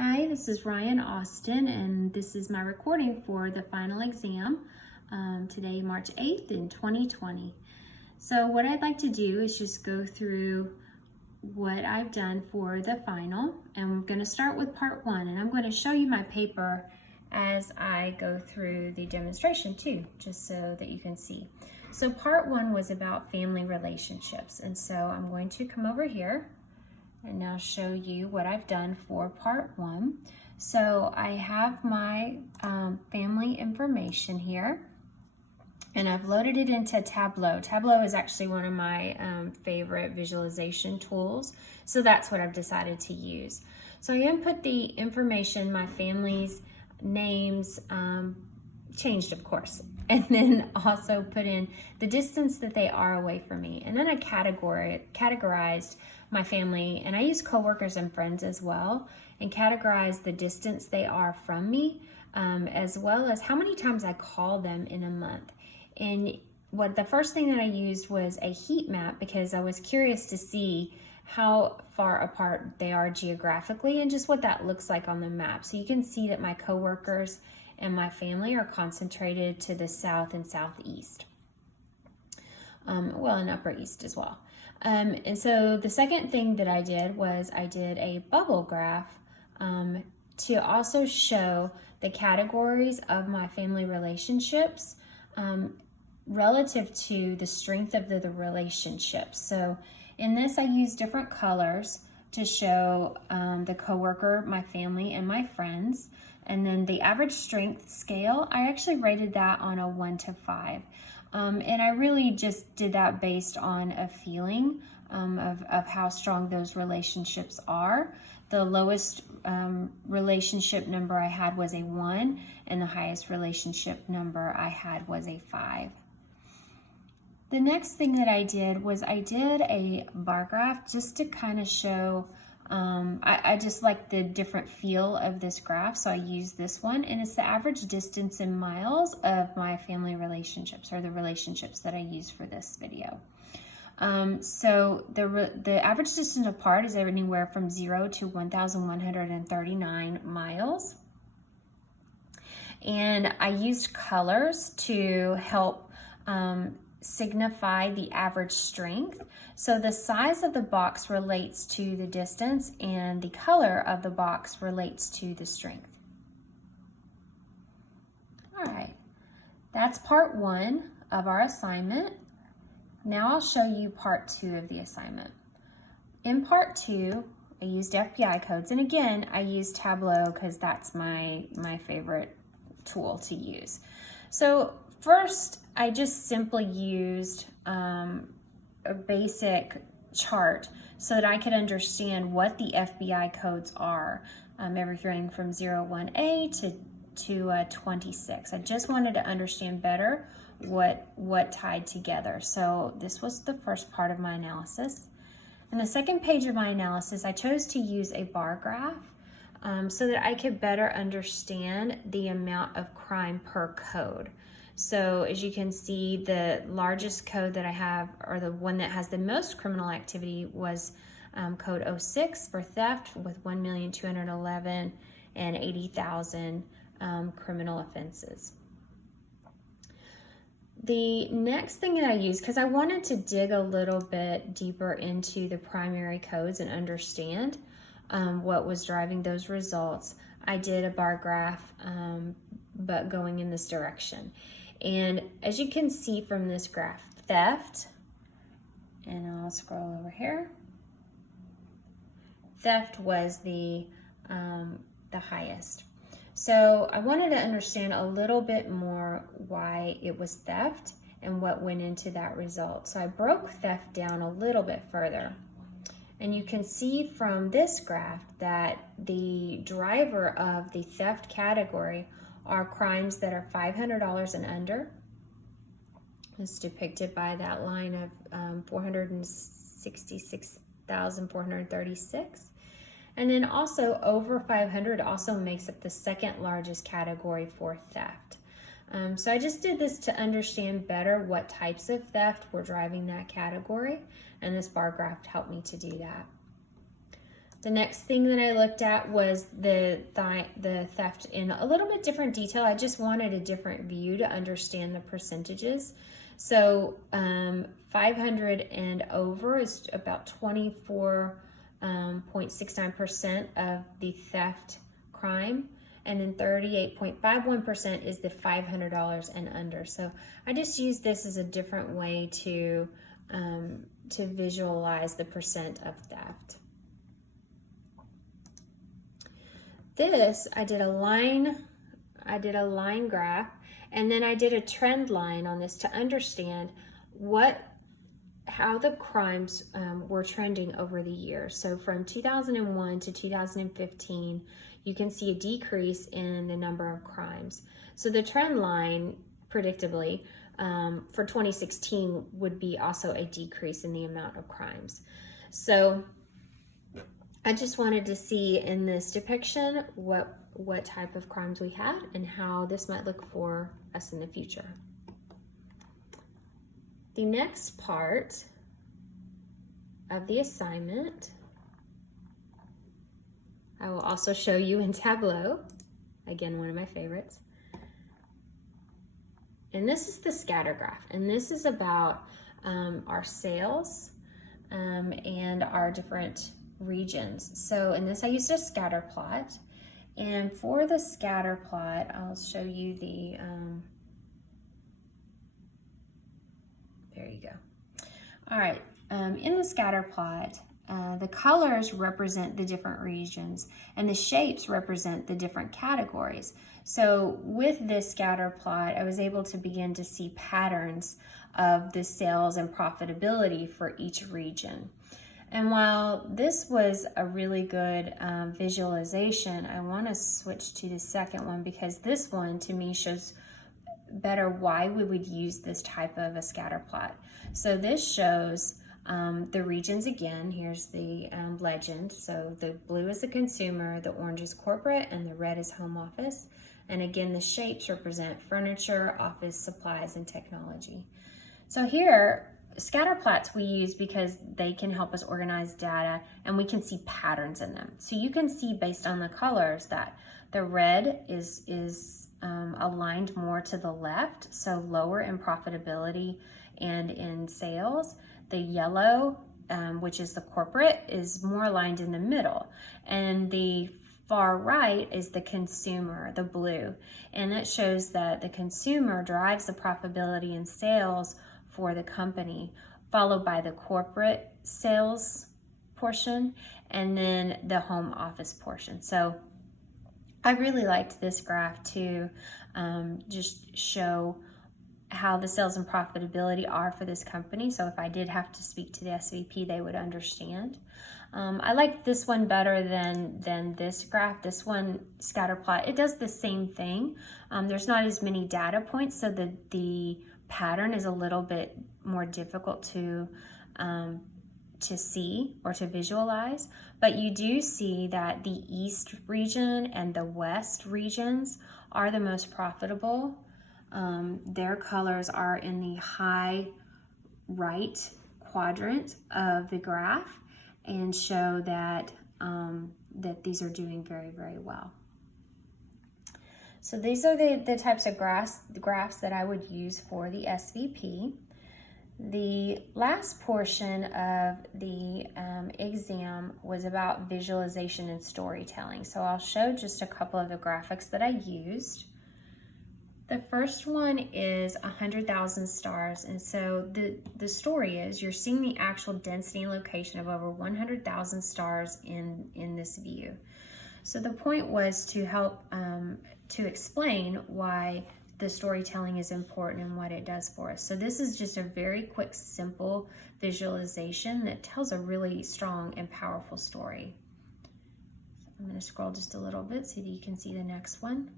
Hi, this is Ryan Austin, and this is my recording for the final exam, today, March 8th in 2020. So what I'd like to do is just go through what I've done for the final, and I'm going to start with part one, and I'm going to show you my paper as I go through the demonstration too, just so that you can see. So part one was about family relationships, and so I'm going to come over here and now show you what I've done for part one. So I have my family information here, and I've loaded it into Tableau. Tableau is actually one of my favorite visualization tools, so that's what I've decided to use. So I input the information, my family's names, changed of course, and then also put in the distance that they are away from me, and then I categorized my family, and I use coworkers and friends as well, and categorize the distance they are from me, as well as how many times I call them in a month. And the first thing that I used was a heat map, because I was curious to see how far apart they are geographically and just what that looks like on the map. So you can see that my coworkers and my family are concentrated to the south and southeast, well, and upper east as well. And so the second thing that I did was I did a bubble graph to also show the categories of my family relationships relative to the strength of the relationships. So in this, I use different colors to show the coworker, my family, and my friends. And then the average strength scale, I actually rated that on a 1 to 5. And I really just did that based on a feeling of how strong those relationships are. The lowest relationship number I had was a 1, and the highest relationship number I had was a 5. The next thing that I did was I did a bar graph just to kind of show, I just like the different feel of this graph, so I used this one, and it's the average distance in miles of my family relationships, or the relationships that I use for this video. So the average distance apart is anywhere from 0 to 1,139 miles. And I used colors to help signify the average strength. So the size of the box relates to the distance, and the color of the box relates to the strength. All right, that's part one of our assignment. Now I'll show you part two of the assignment. In part two, I used FBI codes, and again, I used Tableau because that's my favorite tool to use. So first, I just simply used a basic chart so that I could understand what the FBI codes are, everything from 01A to 26. I just wanted to understand better what tied together. So this was the first part of my analysis. In the second page of my analysis, I chose to use a bar graph so that I could better understand the amount of crime per code. So as you can see, the largest code that I have, or the one that has the most criminal activity, was code 06 for theft, with 1,211,000 and 80,000 criminal offenses. The next thing that I used, because I wanted to dig a little bit deeper into the primary codes and understand what was driving those results, I did a bar graph, but going in this direction. And as you can see from this graph, theft, and I'll scroll over here, theft was the highest. So I wanted to understand a little bit more why it was theft and what went into that result. So I broke theft down a little bit further. And you can see from this graph that the driver of the theft category are crimes that are $500 and under. It's depicted by that line of 466,436. And then also over 500 also makes up the second largest category for theft. So I just did this to understand better what types of theft were driving that category, and this bar graph helped me to do that. The next thing that I looked at was the theft in a little bit different detail. I just wanted a different view to understand the percentages. So 500 and over is about 24.69% of the theft crime. And then 38.51% is the $500 and under. So I just use this as a different way to visualize the percent of theft. This, I did a line graph, and then I did a trend line on this to understand how the crimes were trending over the years. So from 2001 to 2015, you can see a decrease in the number of crimes. So the trend line, predictably, for 2016 would be also a decrease in the amount of crimes. So I just wanted to see in this depiction what type of crimes we had and how this might look for us in the future. The next part of the assignment, I will also show you in Tableau, again, one of my favorites. And this is the scatter graph, and this is about our sales and our different regions. So in this I used a scatter plot, and for the scatter plot I'll show you the there you go. All right, in the scatter plot the colors represent the different regions and the shapes represent the different categories. So with this scatter plot I was able to begin to see patterns of the sales and profitability for each region. And while this was a really good visualization, I want to switch to the second one because this one to me shows better why we would use this type of a scatter plot. So this shows the regions again. Here's the legend. So the blue is the consumer, the orange is corporate, and the red is home office. And again, the shapes represent furniture, office supplies, and technology. So here, scatter plots we use because they can help us organize data and we can see patterns in them. So you can see based on the colors that the red is aligned more to the left, so lower in profitability and in sales. The yellow, which is the corporate, is more aligned in the middle. And the far right is the consumer, the blue. And it shows that the consumer drives the profitability and sales for the company, followed by the corporate sales portion and then the home office portion. So I really liked this graph to just show how the sales and profitability are for this company. So if I did have to speak to the SVP, they would understand. I like this one better than this graph. This one, scatter plot, it does the same thing. There's not as many data points, so the pattern is a little bit more difficult to see or to visualize, but you do see that the East region and the West regions are the most profitable. Their colors are in the high right quadrant of the graph and show that that these are doing very, very well. So these are the types of graphs that I would use for the SVP. The last portion of the exam was about visualization and storytelling. So I'll show just a couple of the graphics that I used. The first one is 100,000 stars. And so the story is you're seeing the actual density and location of over 100,000 stars in this view. So the point was to help to explain why the storytelling is important and what it does for us. So this is just a very quick, simple visualization that tells a really strong and powerful story. So I'm going to scroll just a little bit so that you can see the next one.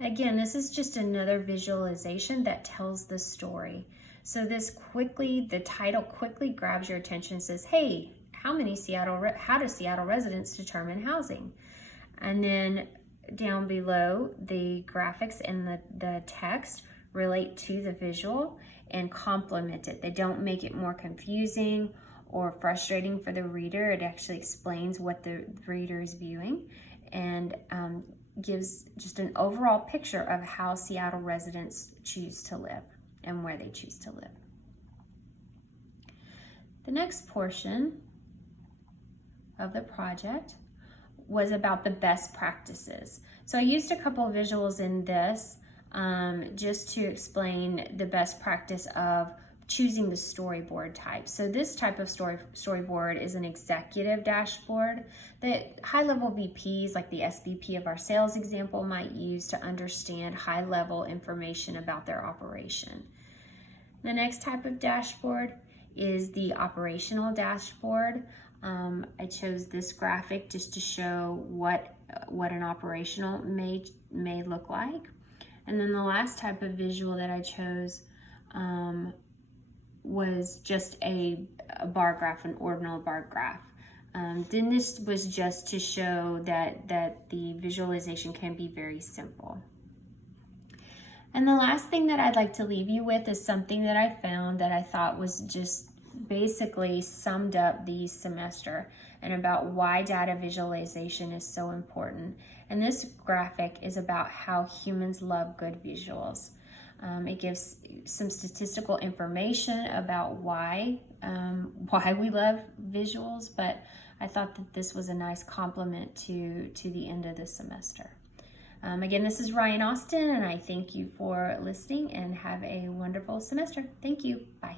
Again, this is just another visualization that tells the story. So this quickly, the title quickly grabs your attention and says, hey, how do Seattle residents determine housing? And then down below, the graphics and the text relate to the visual and complement it. They don't make it more confusing or frustrating for the reader. It actually explains what the reader is viewing and gives just an overall picture of how Seattle residents choose to live and where they choose to live. The next portion of the project was about the best practices. So I used a couple of visuals in this just to explain the best practice of choosing the storyboard type. So this type of storyboard is an executive dashboard that high-level VPs, like the SVP of our sales example, might use to understand high-level information about their operation. The next type of dashboard is the operational dashboard. I chose this graphic just to show what an operational may look like. And then the last type of visual that I chose was just a bar graph, an ordinal bar graph. Then this was just to show that the visualization can be very simple. And the last thing that I'd like to leave you with is something that I found that I thought was just basically summed up the semester and about why data visualization is so important. And this graphic is about how humans love good visuals. It gives some statistical information about why we love visuals, but I thought that this was a nice complement to the end of the semester. Again, this is Ryane Austin, and I thank you for listening and have a wonderful semester. Thank you. Bye.